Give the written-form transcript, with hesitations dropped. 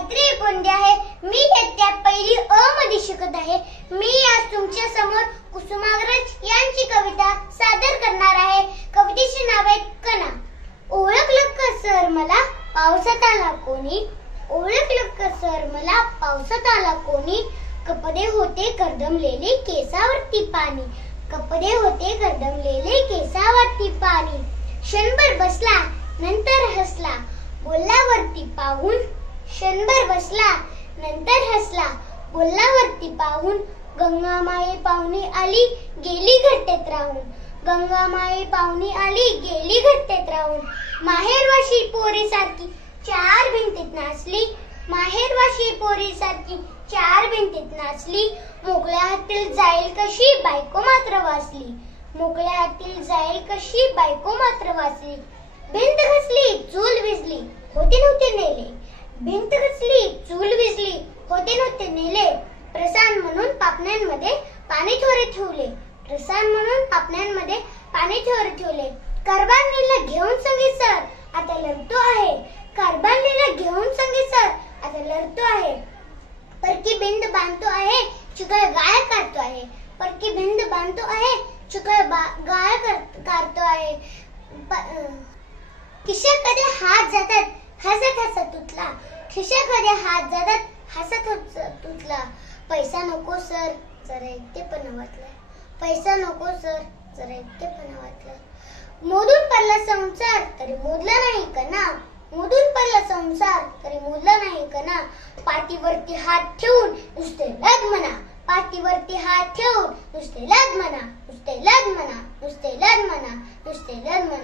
मैत्री कोणती आहे। मी इयत्ता पहिली अ मध्ये शिकत आहे। मी आज तुमच्या समोर कुसुमाग्रज यांची कविता सादर करणार आहे। कवितेचे नाव आहे कणा। ओळखलं का सर मला पावसात आला कोणी, ओळखलं का सर मला पावसात आला कोणी। कपडे होते करदमलेले केसावरती पाणी, कपडे होते करदमलेले केसावरती पाणी। क्षणभर बसला नंतर हसला बोलल्यावरती पाहून, क्षणभर बसला नंतर हसला बोलल्यावरती पाहून। गंगामाई पाहुणी आली गेली घट्टेत राहून, गंगामाई पाहुणी आली गेली घट्टेत राहून। माहेरवाशी पोरी सारखी चार भिंतीत नाचली, माहेरवाशी पोरी सारखी चार भिंतीत नाचली। मोकळ्या हातील जाईल कशी बायको मात्र वाचली, मोकळ्या हातील जाईल कशी बायको मात्र वाचली। भिंत घसली चूल विझली होते नव्हते नेले, भिंत घसली चूल विझली होते नव्हते नेले। प्रसाद म्हणून पापण्यांमध्ये पाणी थोडे ठेवले, प्रसाद म्हणून पापण्यांमध्ये पाणी थोडे ठेवले। कारभारणीला घेऊन संगीत सर आता लढतो आहे, कारभारणीला घेऊन संगीत सर आता लढतो आहे। परकी भिंत बांधतो आहे चिखल गाळ काढतो आहे, परकी भिंत बांधतो आहे चिखल गाळ काढतो आहे। खिशाकडे हात जातात हसत हसत तुटला, खिशाकडे हात जातात हसत हसत तुटला। पैसा नको सर जरा एकटेपणा वाटला, पैसा नको सर जरा एकटेपणा वाटला। मोडून पडला संसार तरी मोडला नाही कणा, मोडून पडला संसार तरी मोडला नाही कणा। पाठीवरती हात ठेवून नुसते लग म्हणा, पाठीवरती हात ठेवून नुसते लग म्हणा, नुसते लग म्हणा, नुसते लग म्हणा, नुसते लग म्हणा।